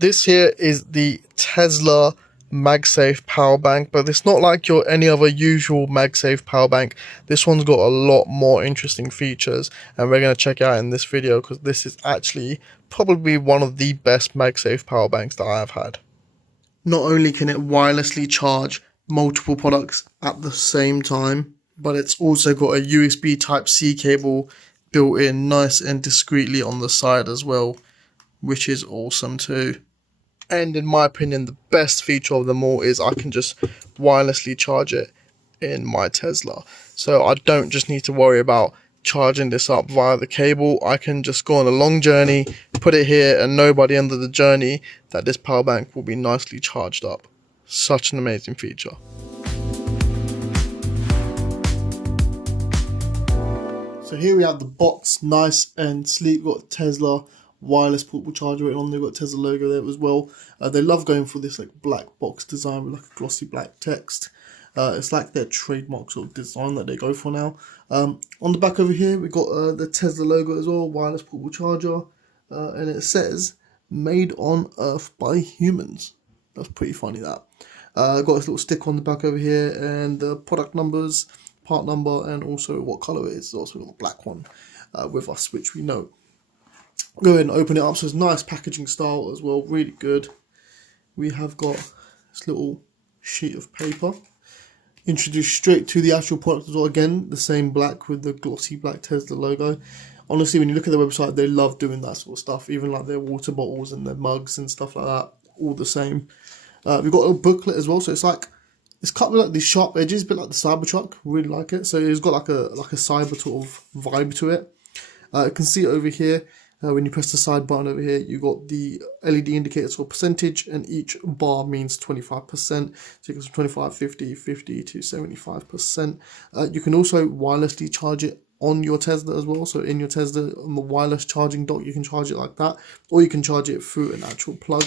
This here is the Tesla MagSafe power bank, but it's not like your any other usual MagSafe power bank. This one's got a lot more interesting features, and we're going to check it out in this video because this is actually probably one of the best MagSafe power banks that I have had. Not only can it wirelessly charge multiple products at the same time, but it's also got a USB Type-C cable built in nice and discreetly on the side as well, which is awesome too. And in my opinion, the best feature of them all is I can just wirelessly charge it in my Tesla. So I don't just need to worry about charging this up via the cable. I can just go on a long journey, put it here, and know by the end of the journey that this power bank will be nicely charged up. Such an amazing feature. So here we have the box, nice and sleek. Got Tesla wireless portable charger on. They've got Tesla logo there as well. They love going for this like black box design with like a glossy black text. It's like their trademark sort of design that they go for now. On the back over here we got the Tesla logo as well, wireless portable charger, and it says made on Earth by humans. That's pretty funny. That got this little sticker on the back over here and the product numbers, part number, and also what color it is. Also got the black one with us, which we know. Go ahead and open it up. So it's nice packaging style as well, really good. We have got this little sheet of paper introduced straight to the actual product as well. Again, the same black with the glossy black Tesla logo. Honestly, when you look at their website, they love doing that sort of stuff, even like their water bottles and their mugs and stuff like that, all the same. We've got a booklet as well, so it's cut with like these sharp edges, a bit like the Cybertruck. Really like it. So it's got like a cyber sort of vibe to it. You can see it over here. When you press the side button over here, you got the LED indicators for percentage, and each bar means 25%. So it goes from 25, 50, 50 to 75%. You can also wirelessly charge it on your Tesla as well. So in your Tesla, on the wireless charging dock, you can charge it like that, or you can charge it through an actual plug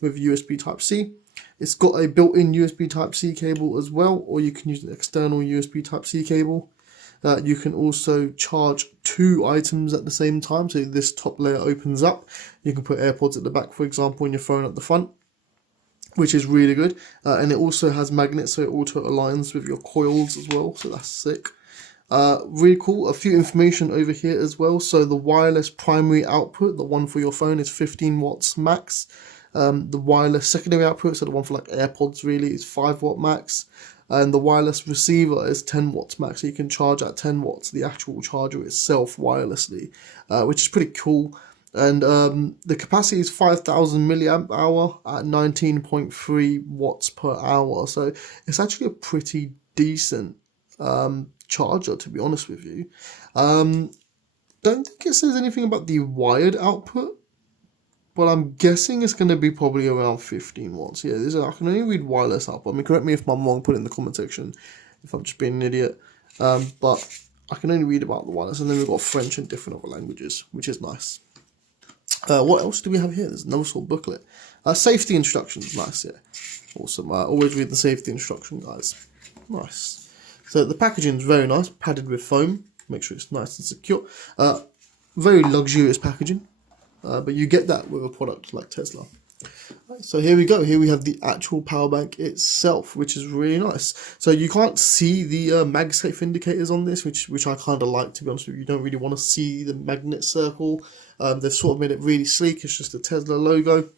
with USB Type-C. It's got a built-in USB Type-C cable as well, or you can use an external USB Type-C cable. You can also charge two items at the same time, so this top layer opens up. You can put AirPods at the back, for example, and your phone at the front, which is really good. And it also has magnets, so it auto aligns with your coils as well, so that's sick. Really cool. A few information over here as well. So the wireless primary output, the one for your phone, is 15 watts max. The wireless secondary output, so the one for like AirPods really, is 5 watt max. And the wireless receiver is 10 watts max, so you can charge at 10 watts the actual charger itself wirelessly, which is pretty cool. And the capacity is 5,000 milliamp hour at 19.3 watts per hour, so it's actually a pretty decent charger, to be honest with you. Don't think it says anything about the wired output, but I'm guessing it's going to be probably around 15 watts. Yeah, I can only read wireless output. I mean, correct me if I'm wrong, put it in the comment section if I'm just being an idiot. But I can only read about the wireless. And then we've got French and different other languages, which is nice. What else do we have here? There's another sort of booklet. Safety instructions, nice, yeah. Awesome. Always read the safety instruction, guys. Nice. So the packaging is very nice, padded with foam. Make sure it's nice and secure. Very luxurious packaging. But you get that with a product like Tesla. Right, so here we go. Here we have the actual power bank itself, which is really nice. So you can't see the MagSafe indicators on this, which I kind of like, to be honest with you. You don't really want to see the magnet circle. They've sort of made it really sleek. It's just the Tesla logo.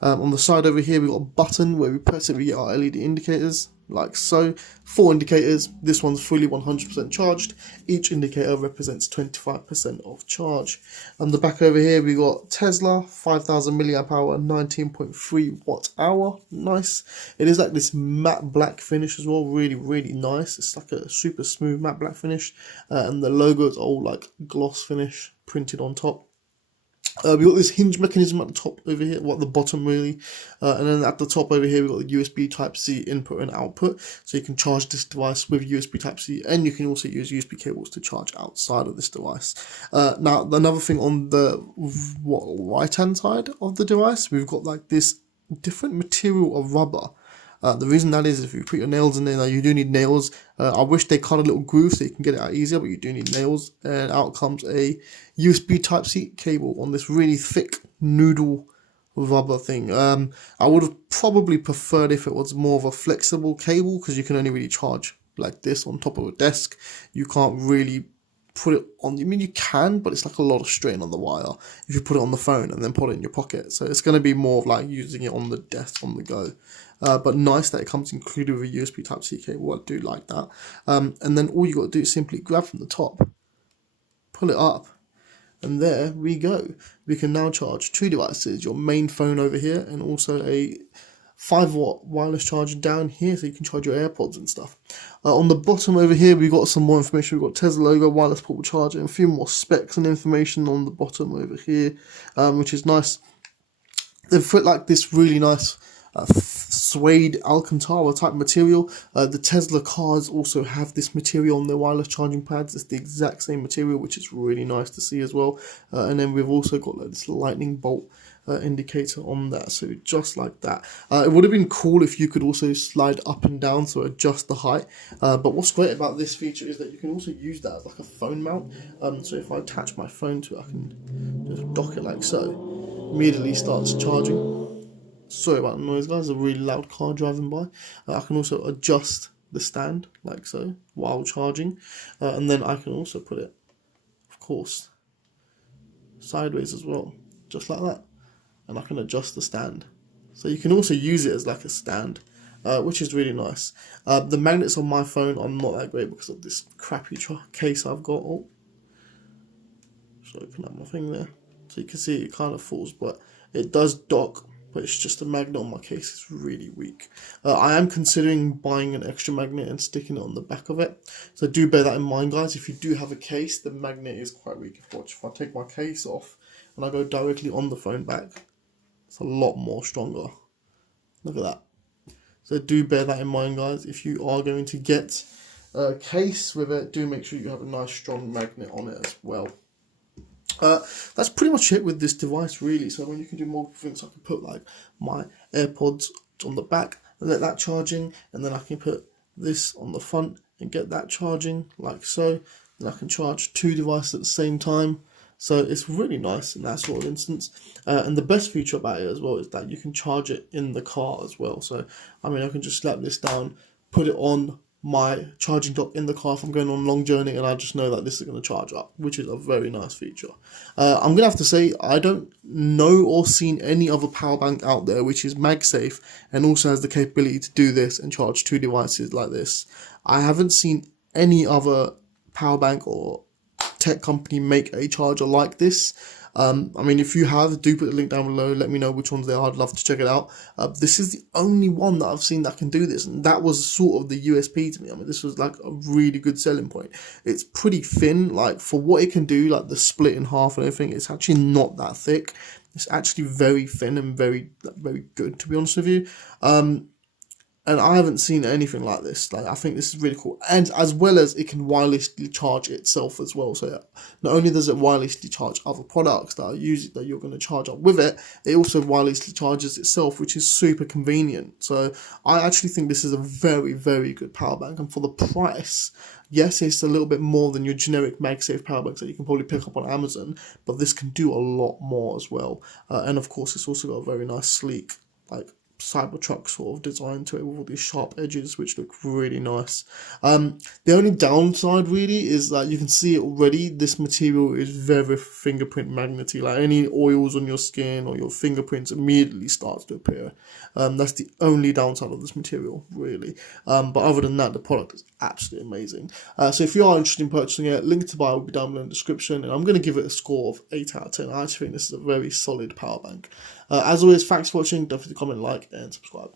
On the side over here, we've got a button where we press it, we get our LED indicators, like so. 4 indicators. This one's fully 100% charged. Each indicator represents 25% of charge. On the back over here, we got Tesla, 5,000 milliamp hour, 19.3 watt hour. Nice. It is like this matte black finish as well. Really, really nice. It's like a super smooth matte black finish. And the logo is all like gloss finish printed on top. We got this hinge mechanism at the top over here, at the bottom really, and then at the top over here we've got the USB Type-C input and output, so you can charge this device with USB Type-C, and you can also use USB cables to charge outside of this device. Now another thing on the right hand side of the device, we've got like this different material of rubber. The reason that is if you put your nails in there, now you do need nails. I wish they cut a little groove so you can get it out easier, but you do need nails. And out comes a USB Type-C cable on this really thick noodle rubber thing. I would have probably preferred if it was more of a flexible cable, because you can only really charge like this on top of a desk. You can't really put it on, I mean you can, but it's like a lot of strain on the wire if you put it on the phone and then put it in your pocket. So it's going to be more of like using it on the desk on the go. But nice that it comes included with a USB Type-C cable. I do like that. And then all you got to do is simply grab from the top, pull it up, and there we go. We can now charge two devices, your main phone over here and also a 5-watt wireless charger down here, so you can charge your AirPods and stuff. On the bottom over here, we've got some more information. We've got Tesla logo, wireless portable charger, and a few more specs and information on the bottom over here, which is nice. They've put like this really nice suede Alcantara type material. The Tesla cars also have this material on their wireless charging pads. It's the exact same material, which is really nice to see as well. And then we've also got like this lightning bolt indicator on that, so just like that. It would have been cool if you could also slide up and down, so adjust the height. But what's great about this feature is that you can also use that as like a phone mount. So if I attach my phone to it, I can just dock it like so. Immediately starts charging. Sorry about the noise, guys. There's a really loud car driving by. I can also adjust the stand like so while charging, and then I can also put it, of course, sideways as well, just like that. And I can adjust the stand, so you can also use it as like a stand, which is really nice. The magnets on my phone are not that great because of this crappy case I've got. Oh, just open up my thing there, so you can see it kind of falls, but it does dock. But it's just a magnet on my case. It's really weak. I am considering buying an extra magnet and sticking it on the back of it. So do bear that in mind, guys. If you do have a case, the magnet is quite weak. If I take my case off and I go directly on the phone back, it's a lot more stronger. Look at that. So do bear that in mind, guys. If you are going to get a case with it, do make sure you have a nice strong magnet on it as well. That's pretty much it with this device, really. So when you can do multiple things, I can put like my AirPods on the back and let that charging, and then I can put this on the front and get that charging like so. Then I can charge two devices at the same time. So it's really nice in that sort of instance. And the best feature about it as well is that you can charge it in the car as well. So I mean, I can just slap this down, put it on my charging dock in the car if I'm going on a long journey, and I just know that this is going to charge up, which is a very nice feature. I'm going to have to say I don't know or seen any other power bank out there which is MagSafe and also has the capability to do this and charge two devices like this. I haven't seen any other power bank or tech company make a charger like this. I mean, if you have, do put the link down below. Let me know which ones they are. I'd love to check it out. This is the only one that I've seen that can do this, and that was sort of the USP to me. I mean, this was like a really good selling point. It's pretty thin, like for what it can do, like the split in half and everything. It's actually not that thick. It's actually very thin and very good, to be honest with you. And I haven't seen anything like this. Like, I think this is really cool. And as well as it can wirelessly charge itself as well. So not only does it wirelessly charge other products that are used, that you're going to charge up with it, it also wirelessly charges itself, which is super convenient. So I actually think this is a very good power bank. And for the price, yes, it's a little bit more than your generic MagSafe power banks that you can probably pick up on Amazon, but this can do a lot more as well. And of course, it's also got a very nice, sleek, like, Cybertruck sort of design to it with all these sharp edges, which look really nice. The only downside really is that you can see it already. This material is very fingerprint magnety. Like any oils on your skin or your fingerprints immediately starts to appear. That's the only downside of this material, really. But other than that, the product is absolutely amazing. So if you are interested in purchasing it, link to buy will be down below in the description, and I'm going to give it a score of 8 out of 10. I actually think this is a very solid power bank. As always, thanks for watching. Don't forget to comment, like, and subscribe.